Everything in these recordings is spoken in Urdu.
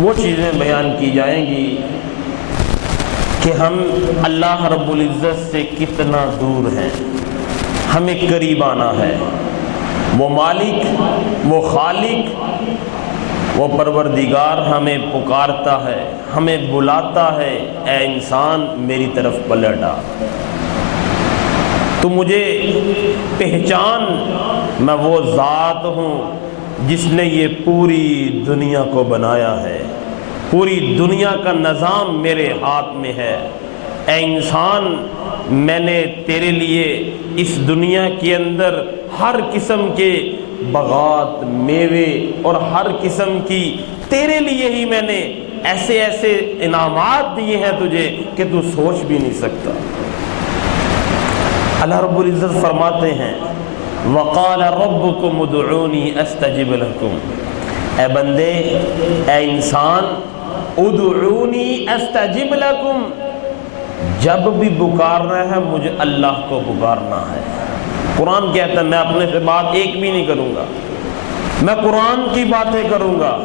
وہ چیزیں بیان کی جائیں گی کہ ہم اللہ رب العزت سے کتنا دور ہیں، ہمیں قریب آنا ہے۔ وہ مالک، وہ خالق، وہ پروردگار ہمیں پکارتا ہے، ہمیں بلاتا ہے، اے انسان میری طرف پلٹ آ، تو مجھے پہچان، میں وہ ذات ہوں جس نے یہ پوری دنیا کو بنایا ہے، پوری دنیا کا نظام میرے ہاتھ میں ہے۔ اے انسان، میں نے تیرے لیے اس دنیا کے اندر ہر قسم کے باغات، میوے اور ہر قسم کی تیرے لیے ہی میں نے ایسے ایسے انعامات دیے ہیں تجھے کہ تو سوچ بھی نہیں سکتا۔ اللہ رب العزت فرماتے ہیں وَقَالَ رَبُّكُمُ ادْعُونِي أَسْتَجِبْ لَكُمْ، اے بندے، اے انسان، ادعونی استجب لکم، جب بھی پکارنا ہے مجھے اللہ کو پکارنا ہے۔ قرآن کہتا ہے میں اپنے سے بات ایک بھی نہیں کروں گا، میں قرآن کی باتیں کروں گا۔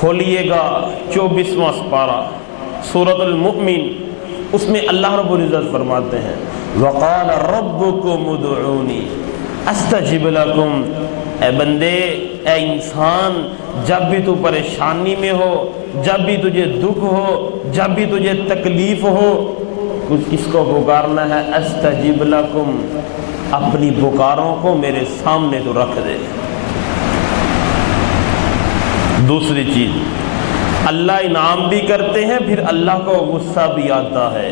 کھولیے گا 24واں سپارہ سورۃ المؤمن، اس میں اللہ رب العزت فرماتے ہیں وَقَالَ رَبُّكُمُ ادْعُونِي أَسْتَجِبْ لَكُمْ، اے بندے، اے انسان، جب بھی تو پریشانی میں ہو، جب بھی تجھے دکھ ہو، جب بھی تجھے تکلیف ہو، کس کو پکارنا ہے؟ استجب لکم، اپنی پکاروں کو میرے سامنے تو رکھ دے۔ دوسری چیز، اللہ انعام بھی کرتے ہیں، پھر اللہ کو غصہ بھی آتا ہے۔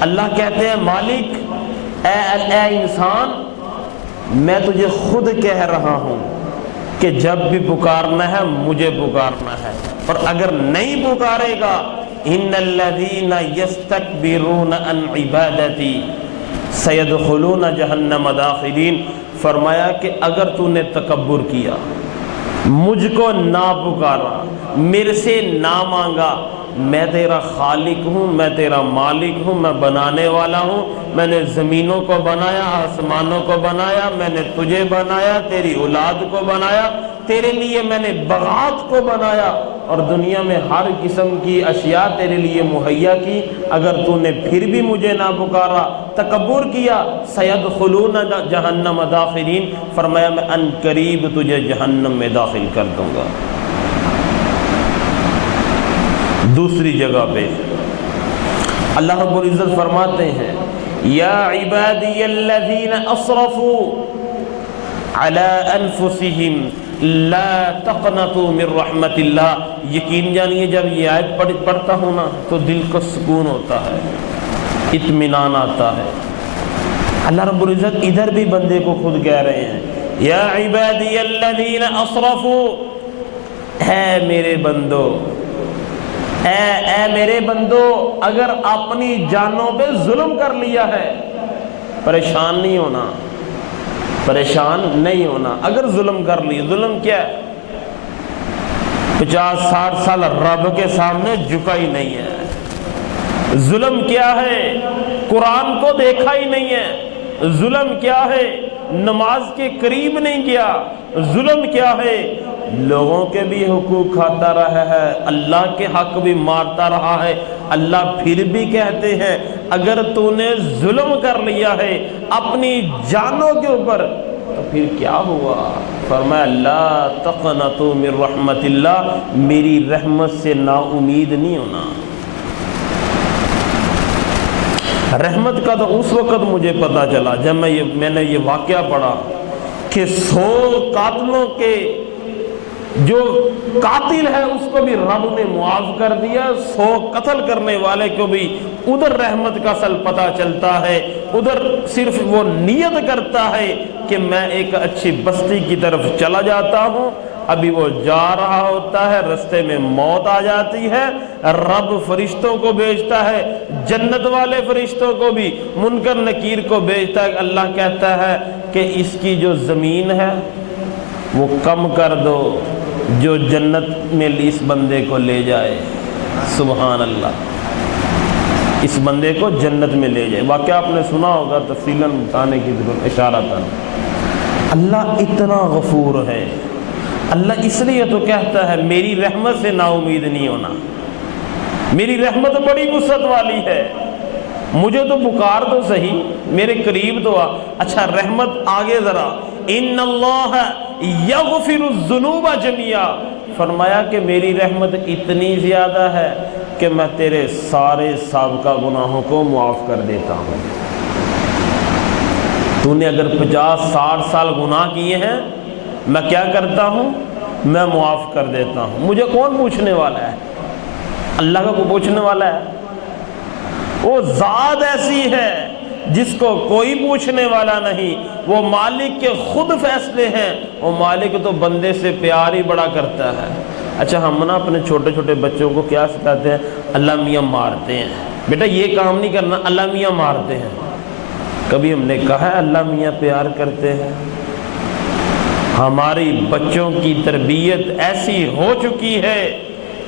اللہ کہتے ہیں مالک، اے انسان، میں تجھے خود کہہ رہا ہوں کہ جب بھی پکارنا ہے مجھے پکارنا ہے، اور اگر نہیں پکارے گا ان الذین یستکبرون عن عبادتی سیدخلون جہنم داخرین، فرمایا کہ اگر تو نے تکبر کیا، مجھ کو نہ پکارا، میرے سے نہ مانگا، میں تیرا خالق ہوں، میں تیرا مالک ہوں، میں بنانے والا ہوں، میں نے زمینوں کو بنایا، آسمانوں کو بنایا، میں نے تجھے بنایا، تیری اولاد کو بنایا، تیرے لیے میں نے باغات کو بنایا اور دنیا میں ہر قسم کی اشیاء تیرے لیے مہیا کی، اگر تو نے پھر بھی مجھے نہ پکارا، تکبر کیا، سیدخلون جہنم داخرین، فرمایا میں ان قریب تجھے جہنم میں داخل کر دوں گا۔ دوسری جگہ پہ اللہ رب العزت فرماتے ہیں یا عبادی الذین اسرفوا علی انفسہم لا تقنطوا من رحمت اللہ، یقین جانیے جب یہ آیت پڑھتا ہوں نا تو دل کو سکون ہوتا ہے، اطمینان آتا ہے۔ اللہ رب العزت ادھر بھی بندے کو خود کہہ رہے ہیں یا عبادی الذین اسرفوا، اے میرے بندو، اے میرے بندو، اگر اپنی جانوں پہ ظلم کر لیا ہے، پریشان نہیں ہونا، پریشان نہیں ہونا۔ اگر ظلم کر لی، ظلم کیا ہے؟ 50-60 سال رب کے سامنے جھکا ہی نہیں ہے۔ ظلم کیا ہے؟ قرآن کو دیکھا ہی نہیں ہے۔ ظلم کیا ہے؟ نماز کے قریب نہیں کیا۔ ظلم کیا ہے؟ لوگوں کے بھی حقوق کھاتا رہا ہے، اللہ کے حق بھی مارتا رہا ہے۔ اللہ پھر بھی کہتے ہیں اگر تو نے ظلم کر لیا ہے اپنی جانوں کے اوپر تو پھر کیا ہوا؟ فرمایا لا تقنطوا من رحمت اللہ، میری رحمت سے نا امید نہیں ہونا۔ رحمت کا تو اس وقت مجھے پتا چلا جب میں نے یہ واقعہ پڑھا کہ 100 قاتلوں کے جو قاتل ہے اس کو بھی رب نے معاف کر دیا، 100 قتل کرنے والے کو بھی ادھر رحمت کا اصل پتہ چلتا ہے، ادھر صرف وہ نیت کرتا ہے کہ میں ایک اچھی بستی کی طرف چلا جاتا ہوں، ابھی وہ جا رہا ہوتا ہے، رستے میں موت آ جاتی ہے، رب فرشتوں کو بھیجتا ہے، جنت والے فرشتوں کو بھی، منکر نکیر کو بھیجتا ہے۔ اللہ کہتا ہے کہ اس کی جو زمین ہے وہ کم کر دو، جو جنت میں اس بندے کو لے جائے۔ سبحان اللہ، اس بندے کو جنت میں لے جائے۔ واقعہ آپ نے سنا ہوگا، تفصیلاً بتانے کی ضرورت اشارہ تھا۔ اللہ اتنا غفور ہے، اللہ اس لیے تو کہتا ہے میری رحمت سے نا امید نہیں ہونا، میری رحمت بڑی وسعت والی ہے، مجھے تو پکار تو صحیح، میرے قریب تو آ۔ اچھا رحمت آگے ذرا، ان اللہ یغفر الذنوب جميعا، فرمایا کہ میری رحمت اتنی زیادہ ہے کہ میں تیرے سارے سابقہ گناہوں کو معاف کر دیتا ہوں۔ تو نے اگر 50-60 سال گناہ کیے ہیں، میں کیا کرتا ہوں؟ میں معاف کر دیتا ہوں۔ مجھے کون پوچھنے والا ہے؟ اللہ کا کوئی پوچھنے والا ہے؟ وہ ذات ایسی ہے جس کو کوئی پوچھنے والا نہیں، وہ مالک کے خود فیصلے ہیں، وہ مالک تو بندے سے پیار ہی بڑا کرتا ہے۔ اچھا ہم نا اپنے چھوٹے چھوٹے بچوں کو کیا سکھاتے ہیں؟ اللہ میاں مارتے ہیں، بیٹا یہ کام نہیں کرنا، اللہ میاں مارتے ہیں۔ کبھی ہم نے کہا ہے اللہ میاں پیار کرتے ہیں؟ ہماری بچوں کی تربیت ایسی ہو چکی ہے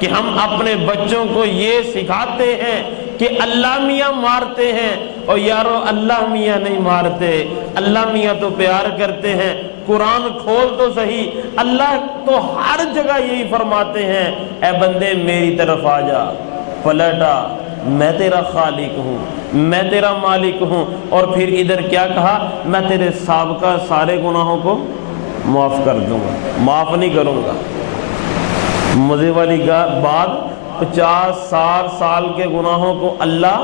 کہ ہم اپنے بچوں کو یہ سکھاتے ہیں کہ اللہ میاں مارتے ہیں، اور یارو اللہ میاں نہیں مارتے، اللہ میاں تو پیار کرتے ہیں۔ قرآن کھول تو صحیح، اللہ تو ہر جگہ یہی فرماتے ہیں، اے بندے میری طرف آ جا، پلٹ آ، میں تیرا خالق ہوں، میں تیرا مالک ہوں۔ اور پھر ادھر کیا کہا؟ میں تیرے سابقہ سارے گناہوں کو معاف کر دوں گا، معاف نہیں کروں گا۔ مزے والی بات، 50-60 سال کے گناہوں کو اللہ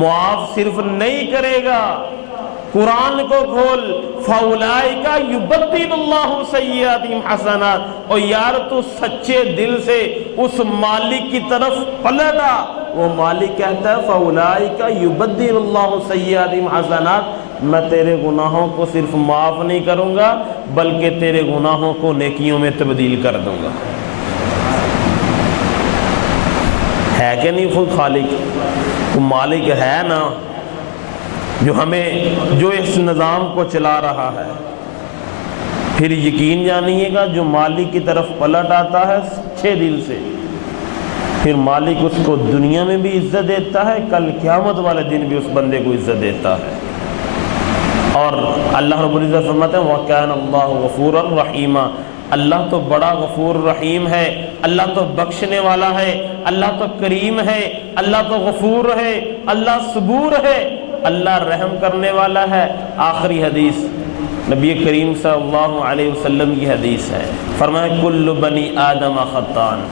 معاف صرف نہیں کرے گا، قرآن کو کھول، فَأُولَئِكَ يُبَدِّلُ اللَّهُ سَيِّئَاتِهِمْ حَسَنَاتٍ، اور یار تو سچے دل سے اس مالک کی طرف پلٹا۔ وہ مالک کہتا ہے فَأُولَئِكَ يُبَدِّلُ اللَّهُ سَيِّئَاتِهِمْ حَسَنَاتٍ، میں تیرے گناہوں کو صرف معاف نہیں کروں گا بلکہ تیرے گناہوں کو نیکیوں میں تبدیل کر دوں گا۔ ہے کہ نہیں خود خالق؟ مالک ہے نا جو ہمیں، جو اس نظام کو چلا رہا ہے۔ پھر یقین جانیے گا جو مالک کی طرف پلٹ آتا ہے سچے دل سے، پھر مالک اس کو دنیا میں بھی عزت دیتا ہے، کل قیامت والے دن بھی اس بندے کو عزت دیتا ہے۔ اور اللہ رب العزت فرماتے ہیں وَكَانَ اللَّهُ غَفُورًا رَحِيمًا، اللہ تو بڑا غفور رحیم ہے، اللہ تو بخشنے والا ہے، اللہ تو کریم ہے، اللہ تو غفور ہے، اللہ صبور ہے، اللہ رحم کرنے والا ہے۔ آخری حدیث نبی کریم صلی اللہ علیہ وسلم کی حدیث ہے، فرمایا کل بنی آدم خطان،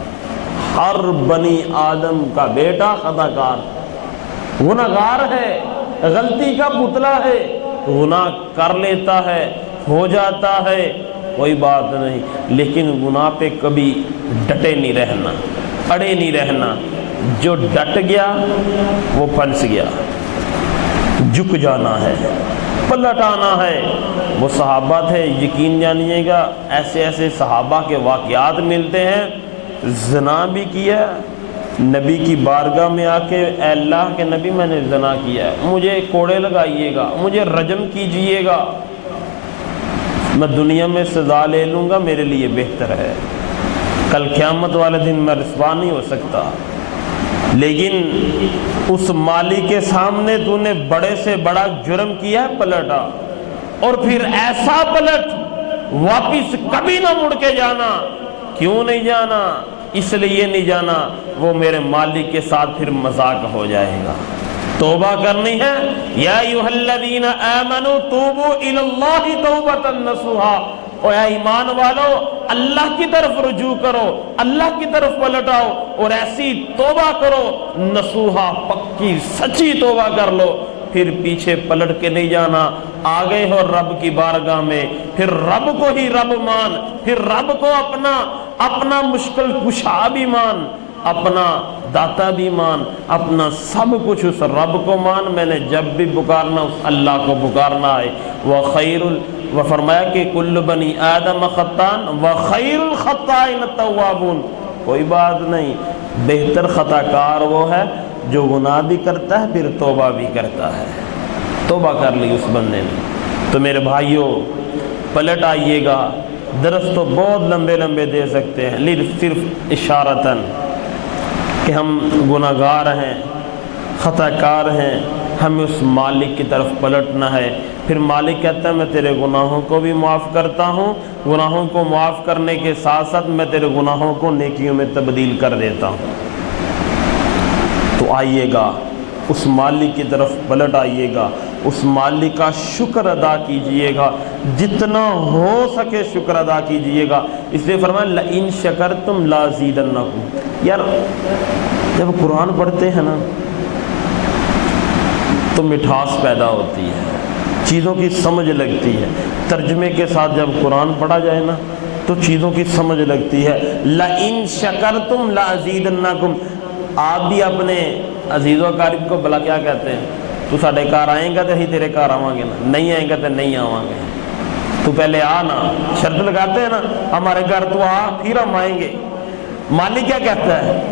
ہر بنی آدم کا بیٹا خطا کار، گناہگار ہے، غلطی کا پتلا ہے، گناہ کر لیتا ہے، ہو جاتا ہے، کوئی بات نہیں، لیکن گناہ پہ کبھی ڈٹے نہیں رہنا، اڑے نہیں رہنا۔ جو ڈٹ گیا وہ پھنس گیا، جھک جانا ہے، پلٹ آنا ہے۔ وہ صحابہ تھے، یقین جانیے گا ایسے ایسے صحابہ کے واقعات ملتے ہیں، زنا بھی کیا، نبی کی بارگاہ میں آ کے اے اللہ کے نبی میں نے زنا کیا ہے، مجھے کوڑے لگائیے گا، مجھے رجم کیجئے گا، میں دنیا میں سزا لے لوں گا، میرے لیے بہتر ہے، کل قیامت والے دن میں رسوا نہیں ہو سکتا۔ لیکن اس مالک کے سامنے تو نے بڑے سے بڑا جرم کیا ہے، پلٹا، اور پھر ایسا پلٹ واپس کبھی نہ مڑ کے جانا۔ کیوں نہیں جانا؟ اس لیے نہیں جانا وہ میرے مالک کے ساتھ پھر مذاق ہو جائے گا۔ توبہ کرنی ہے، یا ایھا الذین آمنوا توبوا الی اللہ توبۃ نصوحا، اور اے ایمان والو اللہ کی طرف رجوع کرو، اللہ کی طرف پلٹ آؤ اور ایسی توبہ کرو، نصوحا، پکی سچی توبہ کر لو، پھر پیچھے پلٹ کے نہیں جانا۔ آ گئے ہو رب کی بارگاہ میں، پھر رب کو ہی رب مان، پھر رب کو اپنا مشکل کشا بھی مان، اپنا داتا بھی مان، اپنا سب کچھ اس رب کو مان۔ میں نے جب بھی پکارنا اس اللہ کو پکارنا ہے۔ وہ فرمایا کہ کل بنی آدم خطان وخیر الخطائین التوابون، کوئی بات نہیں، بہتر خطا کار وہ ہے جو گناہ بھی کرتا ہے پھر توبہ بھی کرتا ہے۔ توبہ کر لی اس بندے نے۔ تو میرے بھائیوں پلٹ آئیے گا، درس تو بہت لمبے لمبے دے سکتے ہیں، لیکن صرف اشارتاً کہ ہم گناہگار ہیں، خطا کار ہیں، ہمیں اس مالک کی طرف پلٹنا ہے۔ پھر مالک کہتا ہے میں تیرے گناہوں کو بھی معاف کرتا ہوں، گناہوں کو معاف کرنے کے ساتھ ساتھ میں تیرے گناہوں کو نیکیوں میں تبدیل کر دیتا ہوں۔ تو آئیے گا اس مالک کی طرف پلٹ آئیے گا، اس مالک کا شکر ادا کیجئے گا، جتنا ہو سکے شکر ادا کیجئے گا۔ اس لیے فرمایا لئن شکرتم لازیدنکم۔ یار جب قرآن پڑھتے ہیں نا تو مٹھاس پیدا ہوتی ہے، چیزوں کی سمجھ لگتی ہے، ترجمے کے ساتھ جب قرآن پڑھا جائے نا تو چیزوں کی سمجھ لگتی ہے۔ لئن شکرتم لازیدنکم۔ آپ بھی اپنے عزیز و اقارب کو بلا کیا کہتے ہیں؟ تو ساڈے گھر آئیں گا تو ہی تیرے گھر آواں گے نا، نہیں آئیں گا تو نہیں آواں گے، تو پہلے آ نا، شرط لگاتے ہیں نا ہمارے گھر تو آ پھر ہم آئیں گے۔ مالک کیا کہتا ہے؟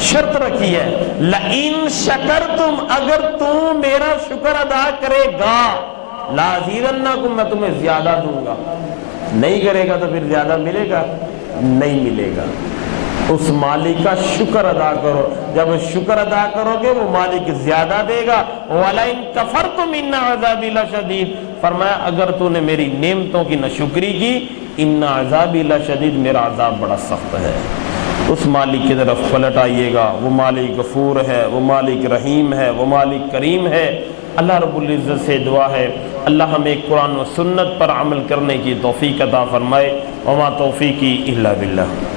شرط رکھی ہے لئن شکرتم، اگر تم میرا شکر ادا کرے گا لازیدنکم، میں تمہیں زیادہ دوں گا۔ نہیں کرے گا تو پھر زیادہ ملے گا؟ نہیں ملے گا۔ اس مالک کا شکر ادا کرو، جب شکر ادا کرو گے وہ مالک زیادہ دے گا۔ وَلَئِن كَفَرْتُمْ إِنَّ عَذَابِي لَشَدِيدٌ۔ فرمایا اگر تو نے میری نعمتوں کی ناشکری کی، ان عذابی لشدید، میرا عذاب بڑا سخت ہے۔ اس مالک کی طرف پلٹ آئیے گا، وہ مالک غفور ہے، وہ مالک رحیم ہے، وہ مالک کریم ہے۔ اللہ رب العزت سے دعا ہے اللہ ہمیں قرآن و سنت پر عمل کرنے کی توفیق عطا فرمائے۔ وما توفیقی الا باللہ۔